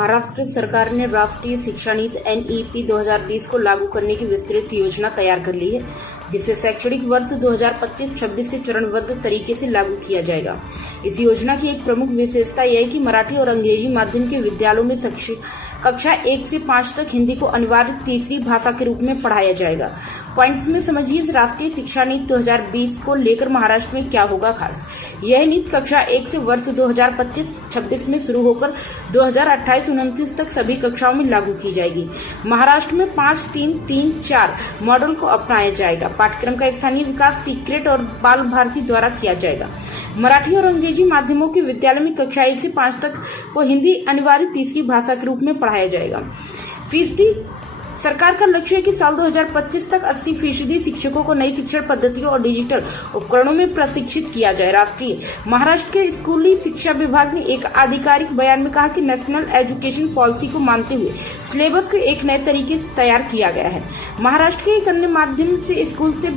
महाराष्ट्र सरकार ने राष्ट्रीय शिक्षा नीति NEP 2020 को लागू करने की विस्तृत योजना तैयार कर ली है, जिसे शैक्षणिक वर्ष 2025-26 से चरणबद्ध तरीके से लागू किया जाएगा। इस योजना की एक प्रमुख विशेषता यह है कि मराठी और अंग्रेजी माध्यम के विद्यालयों में कक्षा 1 से 5 तक हिंदी को अनिवार्य तीसरी भाषा के रूप में पढ़ाया जाएगा। पॉइंट्स में समझिए इस राष्ट्रीय शिक्षा नीति 2020 को लेकर महाराष्ट्र में क्या होगा खास। यह नीति कक्षा 1 से वर्ष 2025-26 में शुरू होकर 2028-29 तक सभी कक्षाओं में लागू की जाएगी। महाराष्ट्र में 5-3-3-4 मॉडल को अपनाया जाएगा। पाठ्यक्रम का स्थानीय विकास सीक्रेट और बाल भारती द्वारा किया जाएगा। मराठी और अंग्रेजी माध्यमों के विद्यालय में कक्षा 1 से 5 तक को हिंदी अनिवार्य तीसरी भाषा के रूप में पढ़ाया जाएगा। फीसदी सरकार का लक्ष्य है कि साल 2025 तक 80% शिक्षकों को नई शिक्षण पद्धतियों और डिजिटल उपकरणों में प्रशिक्षित किया जाए। राष्ट्रीय महाराष्ट्र के स्कूली शिक्षा विभाग ने एक आधिकारिक बयान में कहा कि नेशनल एजुकेशन पॉलिसी को मानते हुए सिलेबस को एक नए तरीके से तैयार किया गया है। महाराष्ट्र के एक अन्य माध्यम से स्कूल से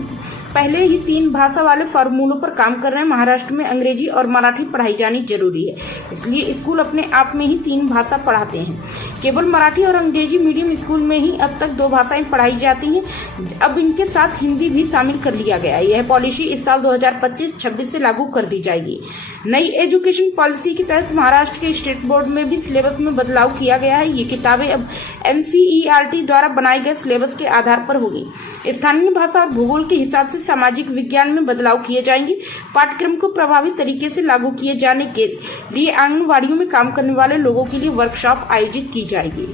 पहले ही 3 भाषा वाले फॉर्मूलों पर काम कर रहे हैं। महाराष्ट्र में अंग्रेजी और मराठी पढ़ाई जानी जरूरी है, इसलिए स्कूल अपने आप में ही 3 भाषा पढ़ाते हैं। केवल मराठी और अंग्रेजी मीडियम स्कूल में ही अब तक 2 भाषाएं पढ़ाई जाती हैं। अब इनके साथ हिंदी भी शामिल कर लिया गया है। यह पॉलिसी इस साल 2025-26 से लागू कर दी जाएगी। नई एजुकेशन पॉलिसी के तहत महाराष्ट्र के स्टेट बोर्ड में भी सिलेबस में बदलाव किया गया है। ये किताबें अब NCERT द्वारा बनाए गए सिलेबस के आधार पर होगी। स्थानीय भाषा और भूगोल के हिसाब से सामाजिक विज्ञान में बदलाव किए जाएंगे। पाठ्यक्रम को प्रभावी तरीके से लागू किए जाने के लिए आंगनबाड़ियों में काम करने वाले लोगों के लिए वर्कशॉप आयोजित की जाएगी।